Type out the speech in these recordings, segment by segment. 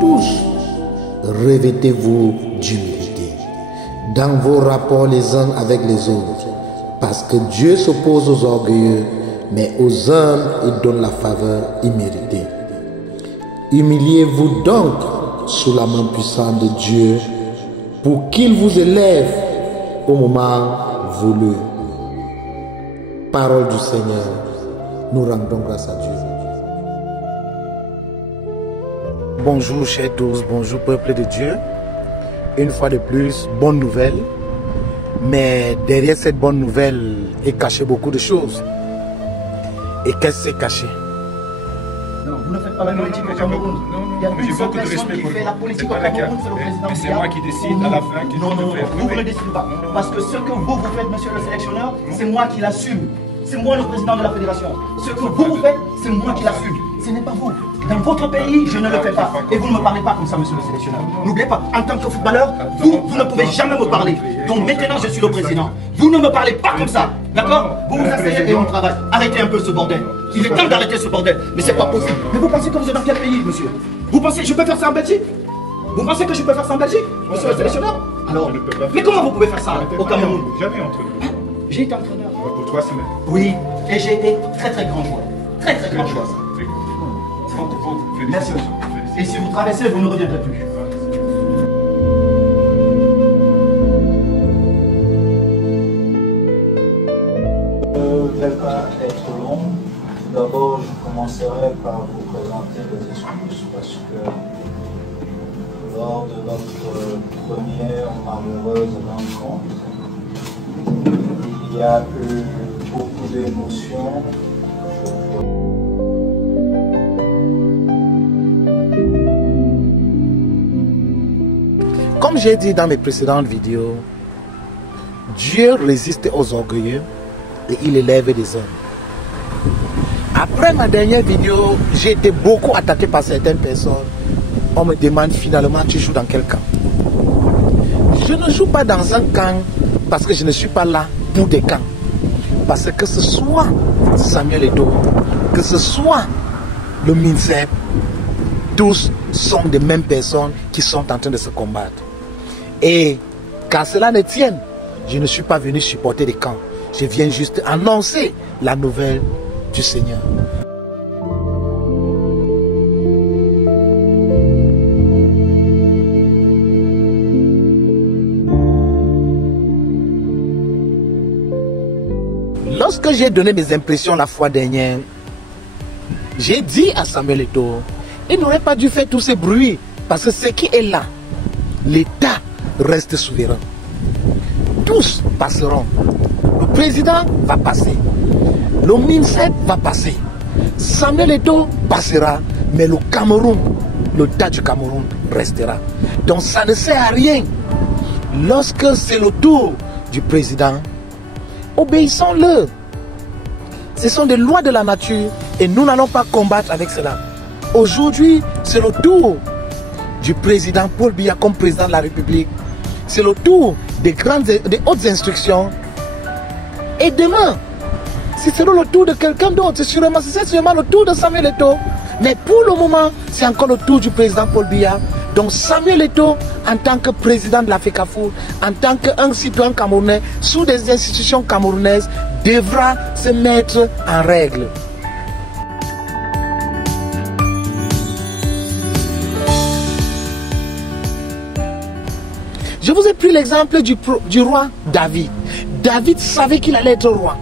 tous, revêtez-vous d'humilité dans vos rapports les uns avec les autres, parce que Dieu s'oppose aux orgueilleux, mais aux humbles il donne la faveur imméritée. Humiliez-vous donc sous la main puissante de Dieu pour qu'il vous élève au moment voulu. Parole du Seigneur, nous rendons grâce à Dieu. Bonjour chers tous, bonjour peuple de Dieu. Une fois de plus, bonne nouvelle. Mais derrière cette bonne nouvelle est caché beaucoup de choses. Et qu'est-ce que c'est caché? Non, vous ne faites pas la politique au Cameroun. Il y a une seule personne qui fait la politique au Cameroun, c'est le président. Mais c'est moi qui décide à la fin. Non, vous ne le décidez pas. Parce que ce que vous faites, monsieur le sélectionneur, c'est moi qui l'assume. C'est moi le président de la fédération. Ce que vous faites, c'est moi qui l'assume. Ce n'est pas vous. Dans votre pays, je ne le fais pas. Et vous ne me parlez pas comme ça, monsieur le sélectionneur. N'oubliez pas, en tant que footballeur, vous ne pouvez jamais me parler. Donc maintenant, je suis le président. Vous ne me parlez pas comme ça. D'accord? Vous vous asseyez et on travaille. Arrêtez un peu ce bordel. Il est temps d'arrêter ce bordel. Mais c'est pas possible. Mais vous pensez que vous êtes dans quel pays, monsieur? Vous pensez que je peux faire ça en Belgique? Vous pensez que je peux faire ça en Belgique, monsieur le sélectionneur? Alors, mais comment vous pouvez faire ça au Cameroun? Jamais entraîneur. J'ai été entraîneur. Pour 3 semaines. Oui, et j'ai été très grand joueur. Très grand joueur. Merci. Et si vous traversez, vous ne reviendrez plus. Je ne vais pas être long. Tout d'abord, je commencerai par vous présenter les excuses parce que lors de notre première malheureuse rencontre, il y a eu beaucoup d'émotions. Comme j'ai dit dans mes précédentes vidéos, Dieu résiste aux orgueilleux et il élève des hommes. Après ma dernière vidéo, j'ai été beaucoup attaqué par certaines personnes. On me demande finalement, tu joues dans quel camp? Je ne joue pas dans un camp parce que je ne suis pas là pour des camps. Parce que ce soit Samuel Eto'o, que ce soit le MINSEP, tous sont des mêmes personnes qui sont en train de se combattre. Et qu'à cela ne tienne, je ne suis pas venu supporter des camps. Je viens juste annoncer la nouvelle du Seigneur. Lorsque j'ai donné mes impressions la fois dernière, j'ai dit à Samuel Eto'o, il n'aurait pas dû faire tous ces bruits, parce que ce qui est là, l'État reste souverain. Tous passeront. Le président va passer. Le MINSEP va passer. Samuel Eto'o passera, mais le Cameroun, l'État du Cameroun restera. Donc ça ne sert à rien. Lorsque c'est le tour du président, obéissons-le. Ce sont des lois de la nature et nous n'allons pas combattre avec cela. Aujourd'hui, c'est le tour du président Paul Biya comme président de la République. C'est le tour des hautes instructions. Et demain, ce sera le tour de quelqu'un d'autre. C'est sûrement le tour de Samuel Eto'o. Mais pour le moment, c'est encore le tour du président Paul Biya. Donc Samuel Eto'o, en tant que président de la FECAFOOT, en tant qu'un citoyen camerounais, sous des institutions camerounaises, devra se mettre en règle. Je vous ai pris l'exemple du roi David. David savait qu'il allait être roi.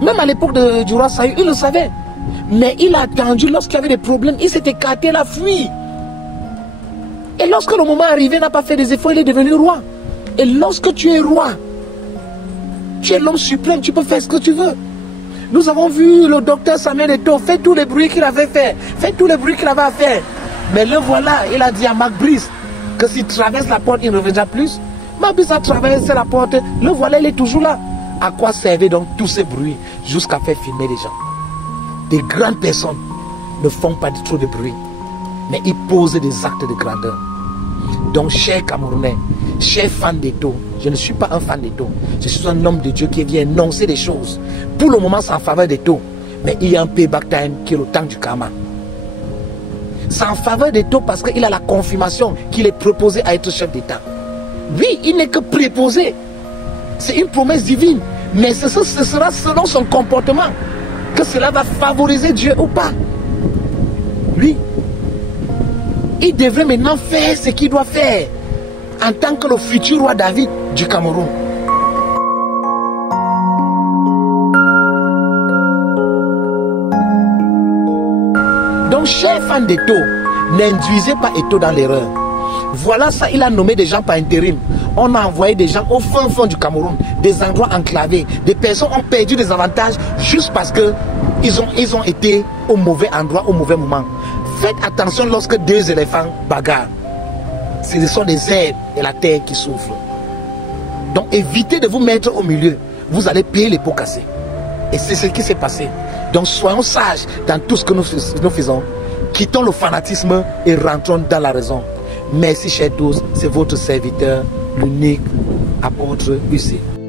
Même à l'époque du roi Saül, il le savait. Mais il a attendu, lorsqu'il y avait des problèmes, il s'est écarté, il a fui. Et lorsque le moment arrivé, il n'a pas fait des efforts, il est devenu roi. Et lorsque tu es roi, tu es l'homme suprême, tu peux faire ce que tu veux. Nous avons vu le docteur Samuel Eto'o faire tous les bruits qu'il avait fait, faire tous les bruits qu'il avait à faire. Mais le voilà, il a dit à Marc Brice que s'il traverse la porte, il ne reviendra plus. Marc Brice a traversé la porte, le voilà, il est toujours là. À quoi servaient donc tous ces bruits jusqu'à faire filmer les gens? Des grandes personnes ne font pas trop de bruit, mais ils posent des actes de grandeur. Donc, chers Camerounais, chers fans d'Eto'o, je ne suis pas un fan d'Eto'o. Je suis un homme de Dieu qui vient annoncer des choses. Pour le moment, c'est en faveur d'Eto'o. Mais il y a un payback time qui est le temps du karma. C'est en faveur d'Eto parce qu'il a la confirmation qu'il est proposé à être chef d'État. Oui, il n'est que préposé. C'est une promesse divine. Mais ce sera selon son comportement que cela va favoriser Dieu ou pas. Lui, il devrait maintenant faire ce qu'il doit faire en tant que le futur roi David du Cameroun. Donc, chers fans d'Eto, n'induisez pas Eto dans l'erreur. Voilà ça, il a nommé des gens par intérim. On a envoyé des gens au fin fond du Cameroun, des endroits enclavés. Des personnes ont perdu des avantages juste parce qu'ils ont été au mauvais endroit, au mauvais moment. Faites attention lorsque deux éléphants bagarrent. Ce sont des herbes et la terre qui souffrent. Donc évitez de vous mettre au milieu. Vous allez payer les pots cassés. Et c'est ce qui s'est passé. Donc soyons sages dans tout ce que nous faisons. Quittons le fanatisme et rentrons dans la raison. Merci chers tous, c'est votre serviteur, l'unique apôtre UC.